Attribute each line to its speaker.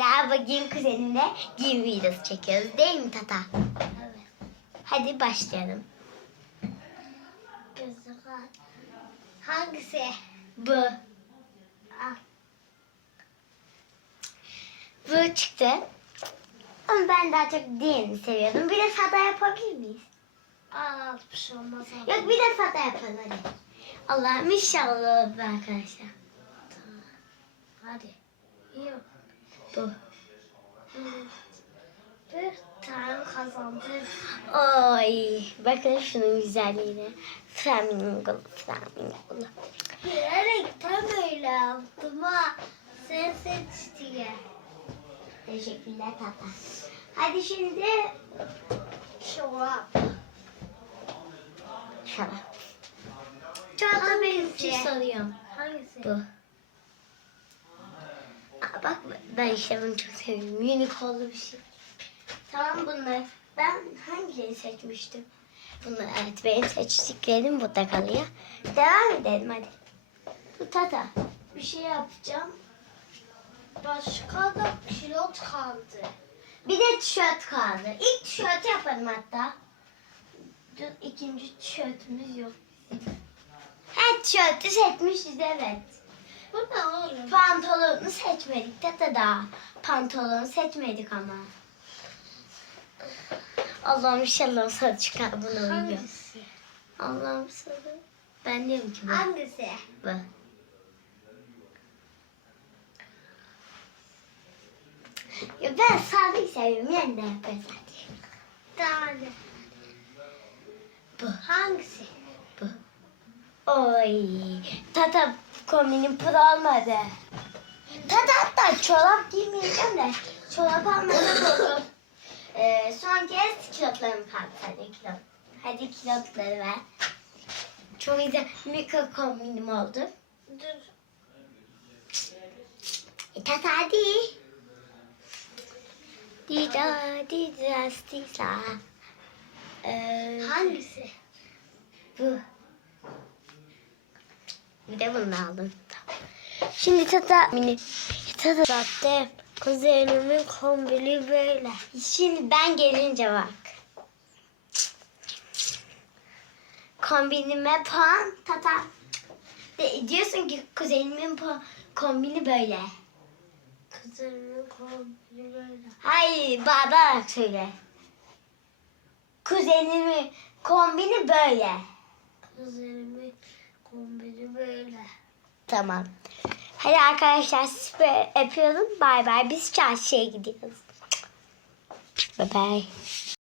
Speaker 1: arkadaşlar. Bugün kuzenimle giyim videosu çekiyoruz değil mi Tata?
Speaker 2: Evet.
Speaker 1: Hadi başlayalım.
Speaker 2: Hangisi?
Speaker 1: Bu.
Speaker 2: Ah,
Speaker 1: Bu çıktı. Ama ben daha çok diğerini seviyordum. Bir de sada yapabilir miyiz?
Speaker 2: al al bir şey olmaz. al.
Speaker 1: Yok bir de sada yapalım hadi. Allah'ım inşallah olur arkadaşlar.
Speaker 2: Hadi. Yok.
Speaker 1: Bu.
Speaker 2: Bir tane kazandım.
Speaker 1: Oy. Bakın şunun güzelliğine. Flamingo, flamingo.
Speaker 2: Bilerekten öyle yaptım ha. Sen seç diye.
Speaker 1: Teşekkürler Tata. Hadi şimdi
Speaker 2: Çorap.
Speaker 1: şöyle.
Speaker 2: Çorap
Speaker 1: bir şey soruyorum.
Speaker 2: Hangisi?
Speaker 1: Bu. Ben işte bunu çok seviyorum. Unicornlu bir şey. Tamam bunlar. Ben hangilerini seçmiştim? Bunlar evet benim seçtiklerim burada kalıyor. Devam edelim hadi. Bu tata.
Speaker 2: Bir şey yapacağım. Başka da pilot kaldı.
Speaker 1: Bir de tişört kaldı. İlk tişört yapalım hatta. Dur ikinci tişörtümüz yok. Ha tişörtü seçmişiz evet.
Speaker 2: Bu ne oğlum?
Speaker 1: Pantolonu seçmedik tata daha. Pantolonu seçmedik ama. Allah'ım inşallah sarı çıkar uyuyor.
Speaker 2: Hangisi?
Speaker 1: Allah'ım sarı. Ben diyorum ki bu.
Speaker 2: Hangisi?
Speaker 1: bu. Ya ben sarıyı seviyorum. Yani de hadi.
Speaker 2: tane.
Speaker 1: Bu.
Speaker 2: Hangisi?
Speaker 1: Oy. Tata kombinin pır olmadı. Tata hatta çorap giymeyeceğim de çorap almadan olur. Ee, son kez kilotlarım kaldı. Hadi kilot. Hadi kilotları ver. Çok güzel mikro kombinim oldu.
Speaker 2: Dur.
Speaker 1: E, tata hadi. Dida dida stila. Ee,
Speaker 2: Hangisi?
Speaker 1: Bu. Bir de bunu aldım. Şimdi tata mini. Tata zaten kuzenimin kombili böyle. Şimdi ben gelince bak. Kombinime puan tata. De, diyorsun ki kuzenimin puan, kombini böyle.
Speaker 2: Kızımın kombini böyle.
Speaker 1: Hayır bağırarak söyle. Kuzenimin kombini böyle.
Speaker 2: Kızımın kombini böyle.
Speaker 1: Tamam. Hadi arkadaşlar süper yapıyorum. Bay bay. Biz çarşıya gidiyoruz. Bay bay.